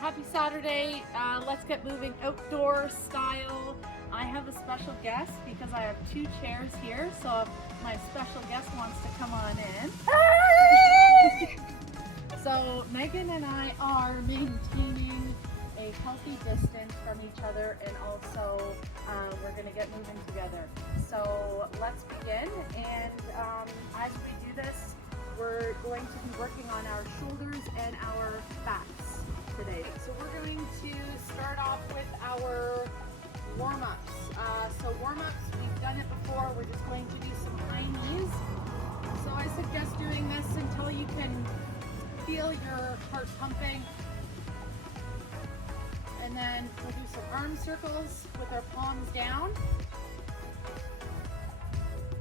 happy Saturday. Let's get moving outdoor style. I have a special guest because I have two chairs here, so if my special guest wants to come on in. So Megan and I are maintaining a healthy distance from each other, and also we're going to get moving together. So let's begin, and as we do this, we're going to be working on our shoulders and our backs today. So we're going to start off with our warm-ups. So warm-ups, we've done it before. We're just going to do some high knees. So I suggest doing this until you can feel your heart pumping. And then we'll do some arm circles with our palms down.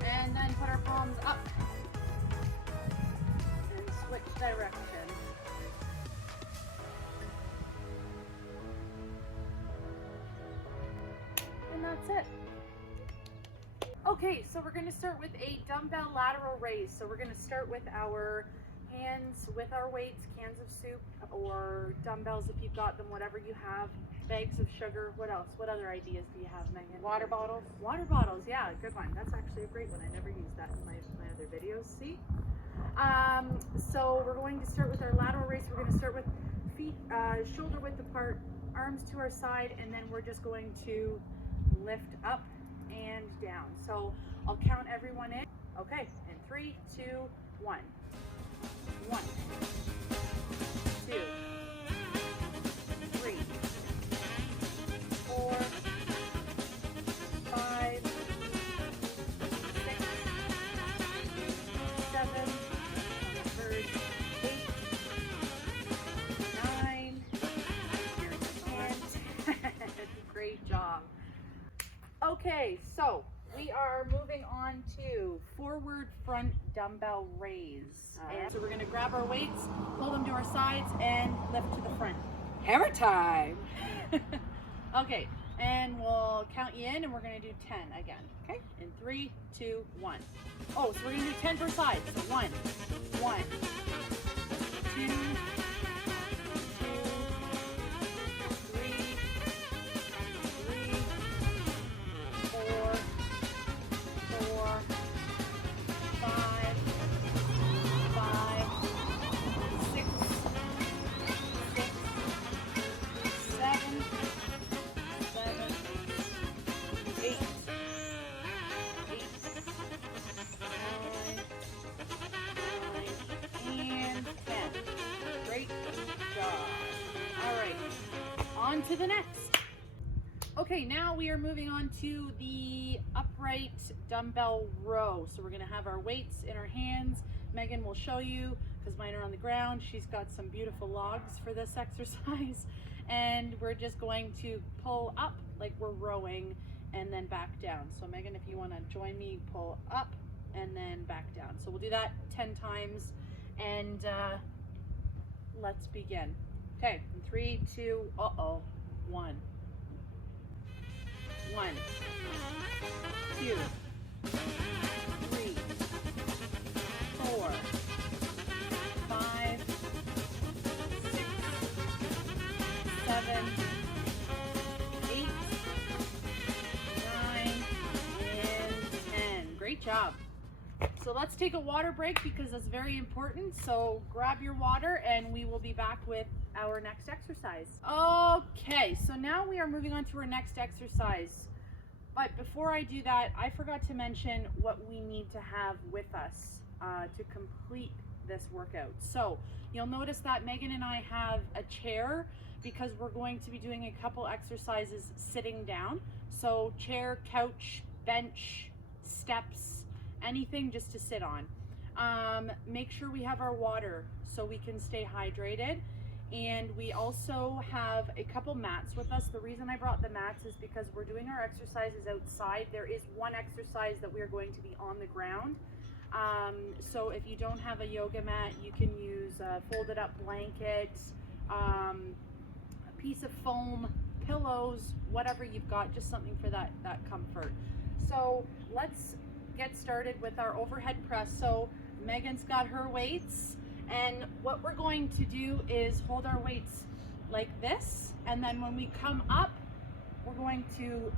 And then put our palms up. And switch direction. And that's it. Okay, so we're going to start with a dumbbell lateral raise. So we're going to start with our hands with our weights, cans of soup or dumbbells if you've got them, whatever you have, bags of sugar. What else? What other ideas do you have, Megan? Water bottles. Water bottles, yeah, good one. That's actually a great one. I never used that in my other videos. See? So we're going to start with our lateral raise. We're going to start with feet shoulder width apart, arms to our side, and then we're just going to lift up and down. So I'll count everyone in. Okay, in 3, 2, 1. 1, 2, 3, 4, 5, 6, 7, 8, 9, 10. Great job. Okay, so we are moving on to forward front dumbbell raise. And so we're going to grab our weights, pull them to our sides, and lift to the front. Hammer time. Okay, and we'll count you in, and we're going to do 10 again. Okay, in 3, 2, 1. Oh, so we're going to do 10 per side. So 1, 1, 2, 2, 3, 4, 4, 5, 6, 7, 8, 9, and 10. Great job. All right, on to the next. Okay, now we are moving on to the upright dumbbell row. So we're going to have our weights in our hands. Megan will show you because mine are on the ground. She's got some beautiful logs for this exercise. And we're just going to pull up like we're rowing and then back down. So Megan, if you want to join me, pull up and then back down. So we'll do that 10 times, and let's begin. Okay, in 3, 2, 1. 1, 2, 3, 4, 5, 6, 7, 8, 9, and 10. Great job. So let's take a water break because that's very important. So grab your water and we will be back with our next exercise. Okay, so now we are moving on to our next exercise. But before I do that, I forgot to mention what we need to have with us to complete this workout. So you'll notice that Megan and I have a chair because we're going to be doing a couple exercises sitting down. So chair, couch, bench, steps, anything just to sit on. Make sure we have our water so we can stay hydrated. And we also have a couple mats with us. The reason I brought the mats is because we're doing our exercises outside. There is one exercise that we are going to be on the ground. So if you don't have a yoga mat, you can use a folded up blanket, a piece of foam, pillows, whatever you've got, just something for that comfort. So let's get started with our overhead press. So Megan's got her weights, and what we're going to do is hold our weights like this. And then when we come up, we're going to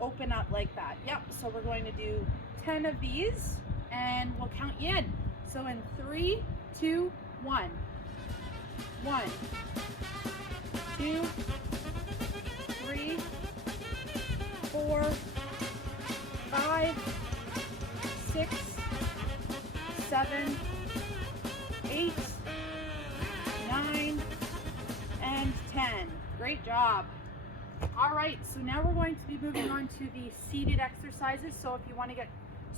open up like that. Yep, so we're going to do 10 of these and we'll count you in. So in 3, 2, 1. 1, 2, 3, 4, 5, 6, 7, 8, 9, and 10. Great job. All right, so now we're going to be moving on to the seated exercises. So if you want to get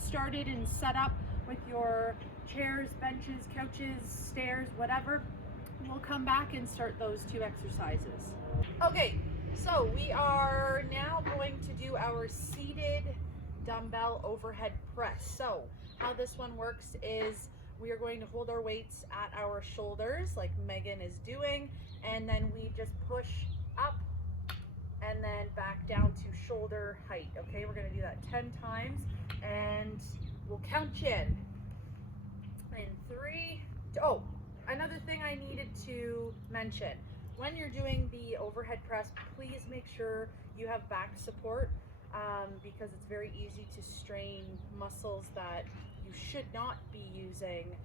started and set up with your chairs, benches, couches, stairs, whatever, we'll come back and start those 2 exercises. Okay, so we are now going to do our seated dumbbell overhead press. So how this one works is we are going to hold our weights at our shoulders like Megan is doing, and then we just push up and then back down to shoulder height. Okay, we're going to do that 10 times and we'll count you in. In 3, oh, another thing I needed to mention, when you're doing the overhead press, please make sure you have back support because it's very easy to strain muscles that you should not be using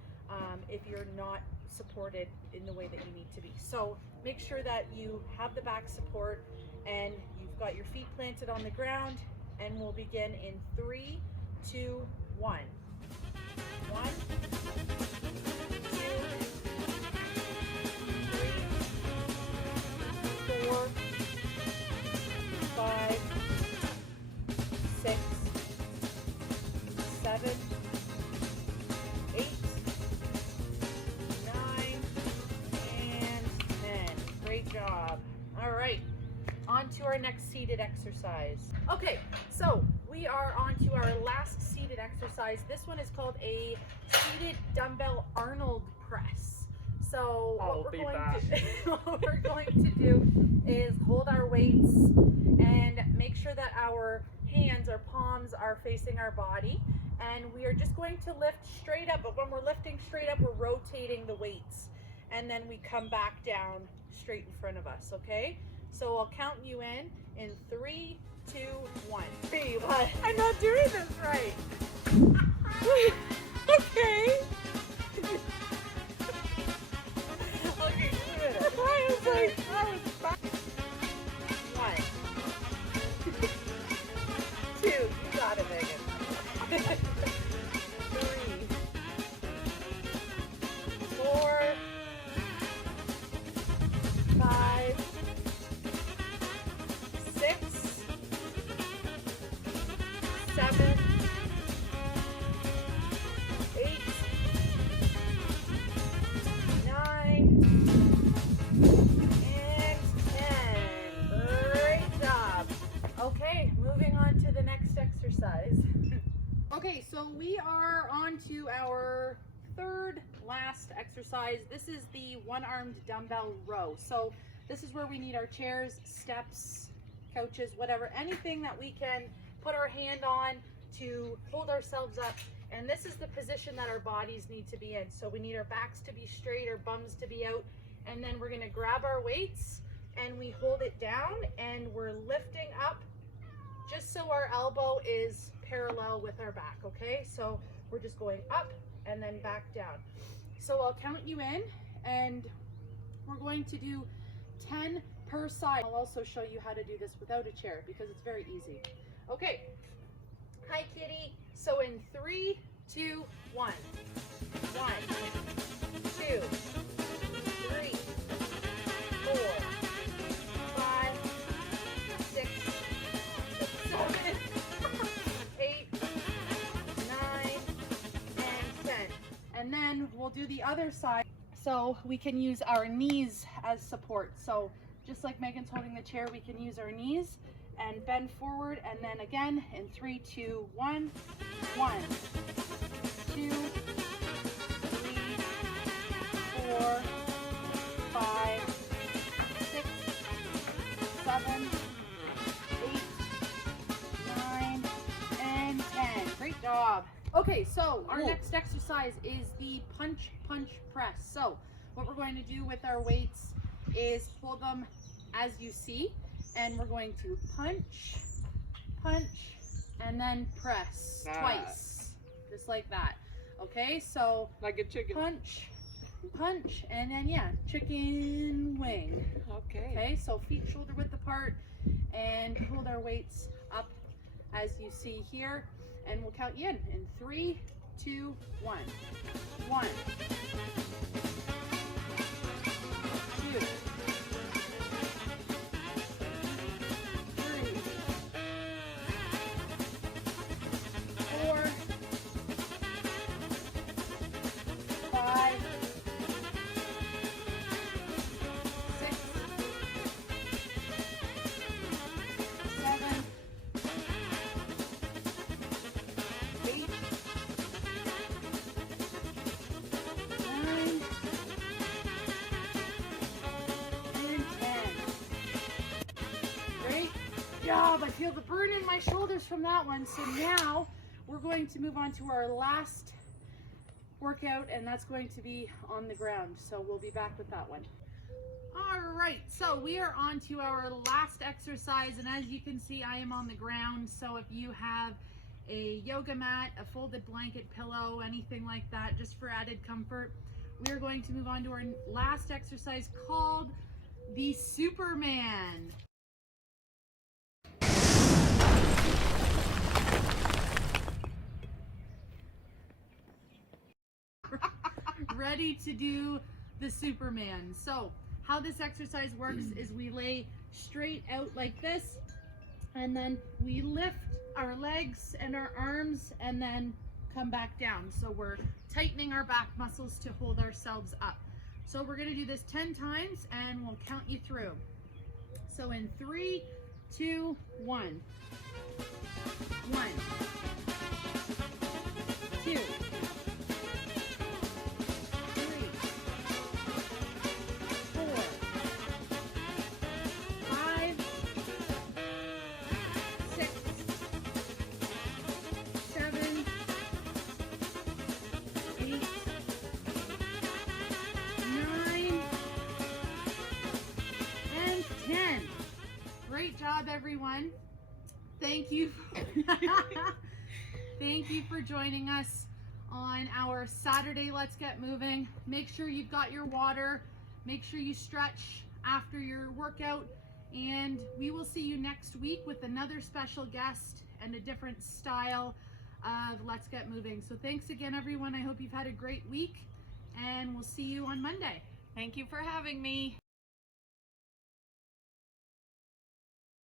if you're not supported in the way that you need to be. So make sure that you have the back support and you've got your feet planted on the ground, and we'll begin in 3, 2, 1. 1, 2, 3, 4, 5, 6, 7, 8, 9, and 10. Great job. All right, on to our next seated exercise. Okay, so we are on to our last seated exercise. This one is called a seated dumbbell Arnold press. So what we're going to do is hold our weights and make sure that our hands, our palms are facing our body, and we are just going to lift straight up. But when we're lifting straight up, we're rotating the weights, and then we come back down straight in front of us. Okay, so I'll count you in 3, 2, 1. Hey, what? I'm not doing this right. Okay. Okay, just a minute. I was like, that was fine. 1, 2, you got it, Megan. 3, 4, 5, 6, 7, 8, 9, and 10. Great job. Okay, moving on to the next exercise. Okay, so we are on to our third last exercise. This is the one-armed dumbbell row. So this is where we need our chairs, steps, couches, whatever, anything that we can put our hand on to hold ourselves up. And this is the position that our bodies need to be in. So we need our backs to be straight, our bums to be out, and then we're gonna grab our weights and we hold it down and we're lifting up just so our elbow is parallel with our back, okay? So we're just going up and then back down. So I'll count you in and we're going to do 10 per side. I'll also show you how to do this without a chair because it's very easy. Okay, hi kitty. So in 3, 2, 1. 1, 2, 3, 4, 5, 6, 7, 8, 9, and 10. And then we'll do the other side. So we can use our knees as support. So just like Megan's holding the chair, we can use our knees and bend forward, and then again in 3, 2, 1. 1, 2, 3, 4, 5, 6, 7, 8, 9, and 10. Great job. Okay, so our next exercise is the punch press. So what we're going to do with our weights is hold them as you see, and we're going to punch, punch, and then press twice, just like that. Okay, so like a chicken. Punch, punch, and then yeah, chicken wing. Okay, so feet shoulder width apart, and hold our weights up as you see here, and we'll count you in 3, 2, 1. 1, 2, 3, 4, 5, 6, 7, 8, 9, and 10. Great job. I feel the burn in my shoulders from that one. So now we're going to move on to our last workout, and that's going to be on the ground. So we'll be back with that one. All right, so we are on to our last exercise, and as you can see, I am on the ground. So if you have a yoga mat, a folded blanket, pillow, anything like that, just for added comfort, we are going to move on to our last exercise called the Superman. Ready to do the Superman. So how this exercise works is we lay straight out like this, and then we lift our legs and our arms and then come back down. So we're tightening our back muscles to hold ourselves up. So we're going to do this 10 times and we'll count you through. So in 3, 2, 1. 1, 2, 3, 4, 5, 6, 7, 8, 9, and 10. Great job, everyone. Thank you. Thank you for joining us on our Saturday Let's Get Moving. Make sure you've got your water. Make sure you stretch after your workout. And we will see you next week with another special guest and a different style of Let's Get Moving. So thanks again, everyone. I hope you've had a great week, and we'll see you on Monday. Thank you for having me.